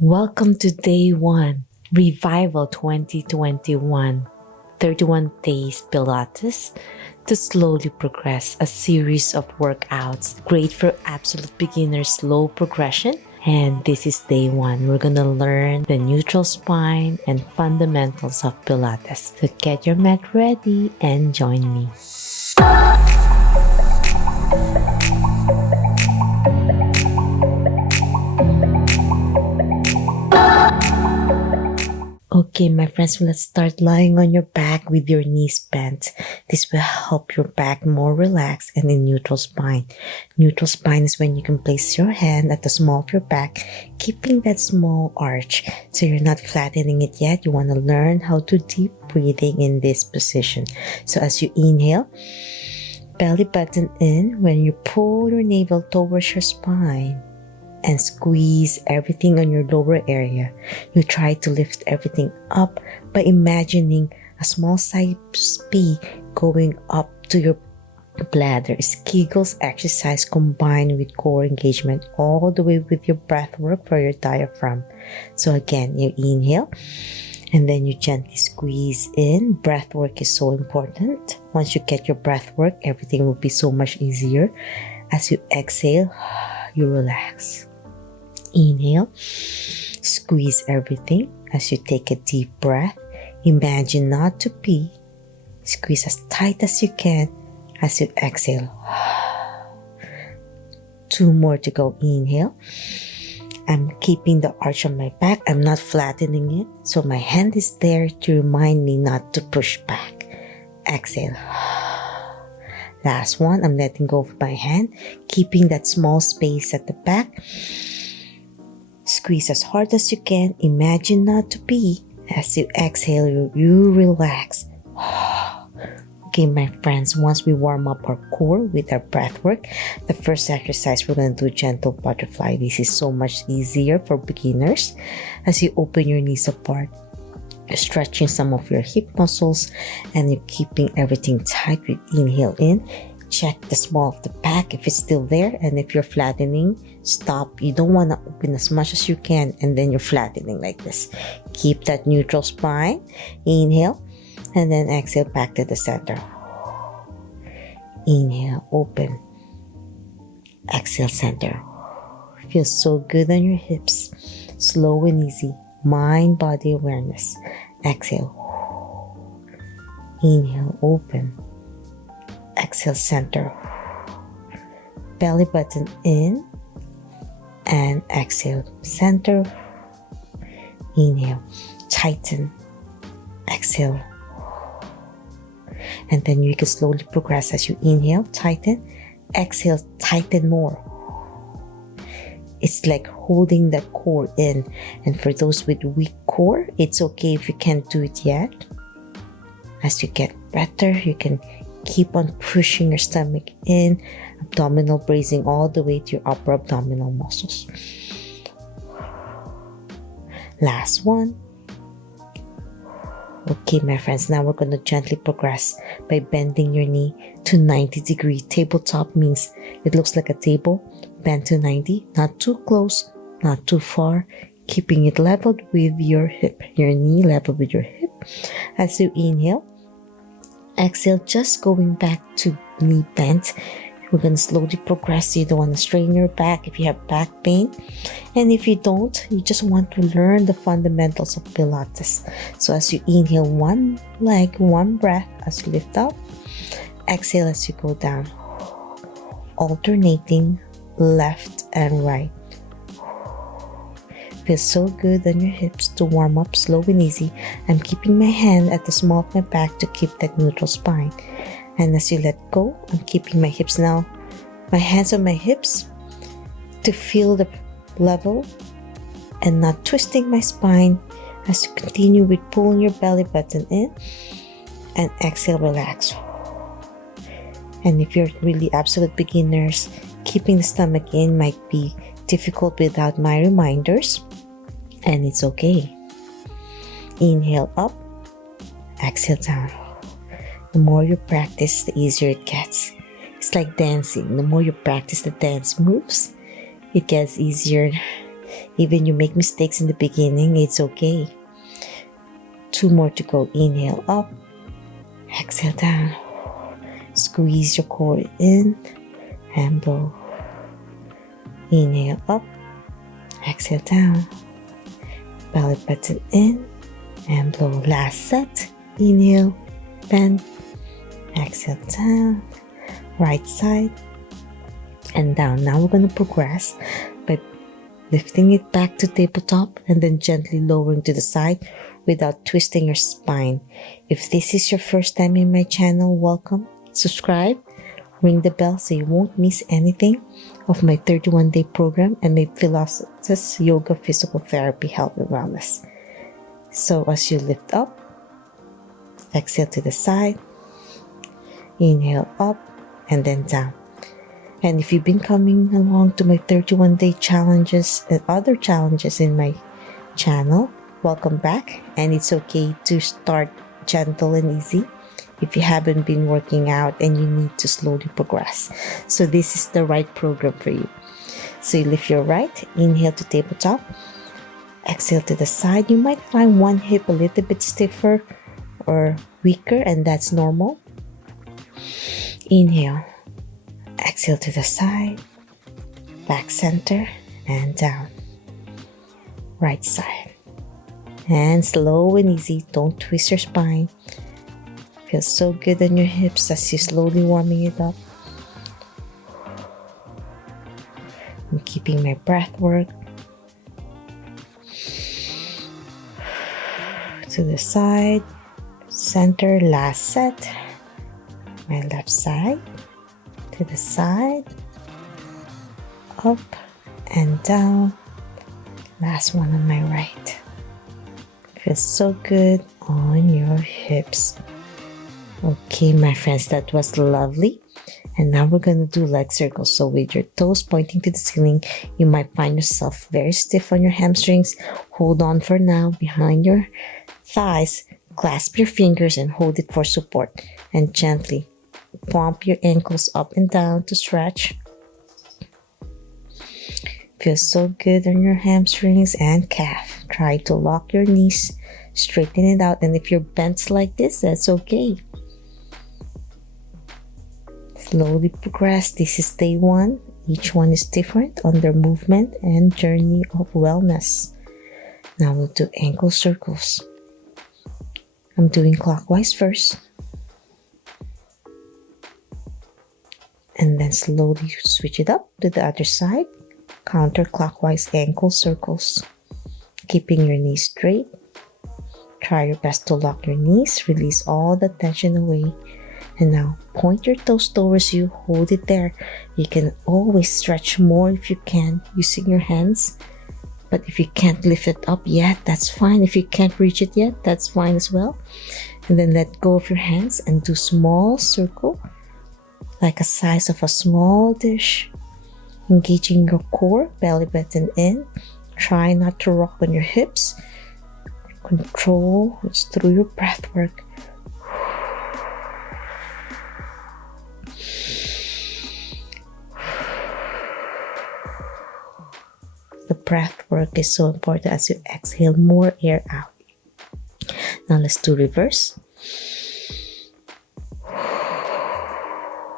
Welcome to day 1, Revival 2021, 31 days Pilates to slowly progress, a series of workouts great for absolute beginners, slow progression. And this is day 1. We're gonna learn the neutral spine and fundamentals of Pilates. So get your mat ready and join me. Okay, my friends, let's start lying on your back with your knees bent. This will help your back more relaxed and in neutral spine. Neutral spine is when you can place your hand at the small of your back, keeping that small arch. So you're not flattening it yet. You want to learn how to deep breathing in this position. So as you inhale, belly button in. When you pull your navel towards your spine, and squeeze everything on your lower area. You try to lift everything up by imagining a small size P going up to your bladder. It's Kegels exercise combined with core engagement all the way with your breath work for your diaphragm. So again, you inhale and then you gently squeeze in. Breath work is so important. Once you get your breath work, everything will be so much easier. As you exhale, you relax. Inhale, squeeze everything as you take a deep breath. Imagine not to pee. Squeeze as tight as you can as you exhale. 2 more to go. Inhale. I'm keeping the arch on my back. I'm not flattening it. So my hand is there to remind me not to push back. Exhale. Last one. I'm letting go of my hand, keeping that small space at the back. Squeeze as hard as you can. Imagine not to pee. As you exhale, you relax. Okay, my friends, once we warm up our core with our breath work, the first exercise we're going to do gentle butterfly. This is so much easier for beginners. As you open your knees apart, you're stretching some of your hip muscles and you're keeping everything tight with inhale in. Check the small of the back if it's still there, and if you're flattening, stop. You don't want to open as much as you can and then you're flattening like this. Keep that neutral spine. Inhale and then exhale back to the center. Inhale, open. Exhale, center. Feels so good on your hips. Slow and easy. Mind body awareness. Exhale. Inhale, open. Exhale, center. Belly button in and exhale, center. Inhale, tighten. Exhale. And then you can slowly progress as you inhale, tighten. Exhale, tighten more. It's like holding that core in. And for those with weak core, it's okay if you can't do it yet. As you get better, you can keep on pushing your stomach in, abdominal bracing all the way to your upper abdominal muscles. Last one. Okay, my friends, now we're going to gently progress by bending your knee to 90-degree. Tabletop means it looks like a table, bend to 90, not too close, not too far, keeping it leveled with your hip, your knee leveled with your hip. As you inhale, exhale, just going back to knee bent. We're going to slowly progress. You don't want to strain your back if you have back pain. And if you don't, you just want to learn the fundamentals of Pilates. So as you inhale, one leg, one breath as you lift up. Exhale as you go down. Alternating left and right. Feels so good on your hips to warm up slow and easy. I'm keeping my hand at the small of my back to keep that neutral spine. And as you let go, I'm keeping my hips now, my hands on my hips to feel the level and not twisting my spine as you continue with pulling your belly button in and exhale, relax. And if you're really absolute beginners, keeping the stomach in might be difficult without my reminders, and it's okay. Inhale up, exhale down. The more you practice, the easier it gets. It's like dancing. The more you practice the dance moves, it gets easier. Even you make mistakes in the beginning, it's okay. 2 more to go. Inhale up, exhale down. Squeeze your core in and blow. Inhale up, exhale down. Belly button in and blow. Last set. Inhale, bend, exhale down. Right side and down. Now we're going to progress by lifting it back to tabletop and then gently lowering to the side without twisting your spine. If this is your first time in my channel, welcome. Subscribe, ring the bell so you won't miss anything of my 31-day program and my Pilates Yoga Physical Therapy Health and Wellness. So as you lift up, exhale to the side, inhale up and then down. And if you've been coming along to my 31-day challenges and other challenges in my channel, welcome back. And it's okay to start gentle and easy if you haven't been working out and you need to slowly progress. So this is the right program for you. So you lift your right, inhale to tabletop, exhale to the side. You might find one hip a little bit stiffer or weaker, and that's normal. Inhale, exhale to the side, back center, and down. Right side. And slow and easy, don't twist your spine. Feels so good on your hips as you're slowly warming it up. I'm keeping my breath work. To the side, center, last set. My left side, to the side, up and down. Last one on my right. Feels so good on your hips. Okay, my friends, that was lovely. And now we're going to do leg circles. So with your toes pointing to the ceiling, you might find yourself very stiff on your hamstrings. Hold on for now behind your thighs. Clasp your fingers and hold it for support. And gently pump your ankles up and down to stretch. Feels so good on your hamstrings and calf. Try to lock your knees, straighten it out. And if you're bent like this, that's okay. Slowly progress. This is day 1. Each one is different on their movement and journey of wellness. Now we'll do ankle circles. I'm doing clockwise first. And then slowly switch it up to the other side. Counterclockwise ankle circles. Keeping your knees straight. Try your best to lock your knees. Release all the tension away. And now point your toes towards you. Hold it there. You can always stretch more if you can using your hands. But if you can't lift it up yet, that's fine. If you can't reach it yet, that's fine as well. And then let go of your hands and do small circle like a size of a small dish. Engaging your core, belly button in. Try not to rock on your hips. Control it's through your breath work. The breath work is so important as you exhale more air out. Now let's do reverse.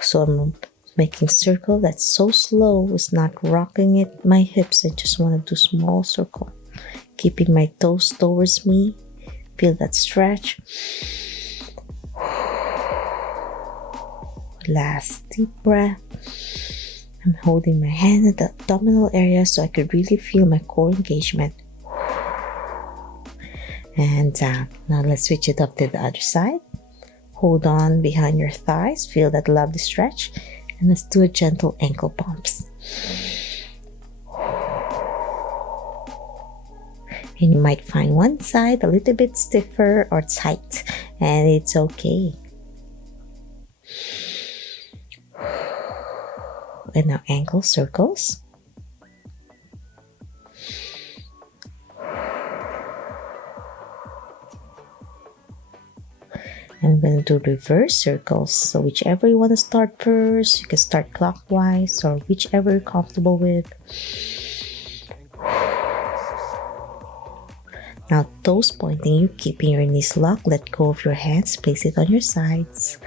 So I'm making circle that's so slow, it's not rocking it my hips. I just want to do small circle, keeping my toes towards me. Feel that stretch. Last deep breath. I'm holding my hand at the abdominal area so I could really feel my core engagement. And down. Now let's switch it up to the other side. Hold on behind your thighs. Feel that lovely stretch. And let's do a gentle ankle pumps. And you might find one side a little bit stiffer or tight. And it's okay. And now ankle circles. I'm going to do reverse circles. So whichever you want to start first, you can start clockwise or whichever you're comfortable with. Now, toes pointing, you keeping your knees locked, let go of your hands, place it on your sides,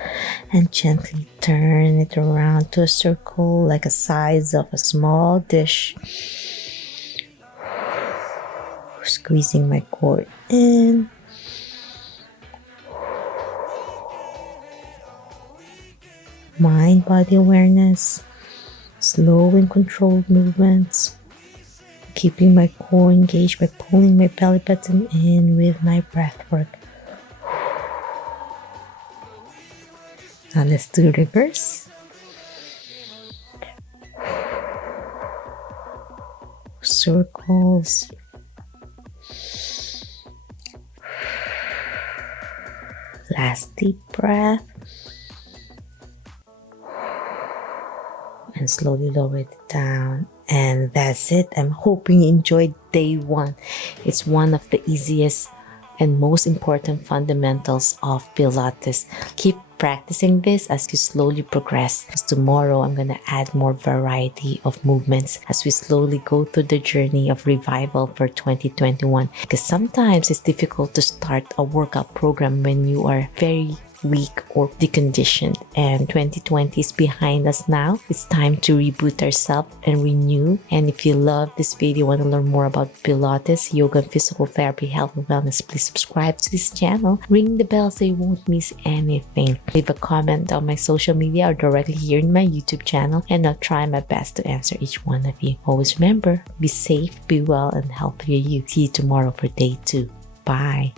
and gently turn it around to a circle like the size of a small dish. Squeezing my core in. Mind-body awareness, slow and controlled movements. Keeping my core engaged by pulling my belly button in with my breath work. Now let's do reverse. Circles. Last deep breath. And slowly lower it down. And that's it. I'm hoping you enjoyed day 1. It's one of the easiest and most important fundamentals of Pilates. Keep practicing this as you slowly progress. Because tomorrow I'm going to add more variety of movements as we slowly go through the journey of revival for 2021. Because sometimes it's difficult to start a workout program when you are very weak or deconditioned, and 2020 is behind us now. It's time to reboot ourselves and renew. And if you love this video, want to learn more about Pilates, yoga, and physical therapy, health and wellness, please subscribe to this channel. Ring the bell so you won't miss anything. Leave a comment on my social media or directly here in my YouTube channel, and I'll try my best to answer each one of you. Always remember, be safe, be well, and healthier you. See you tomorrow for day 2. Bye.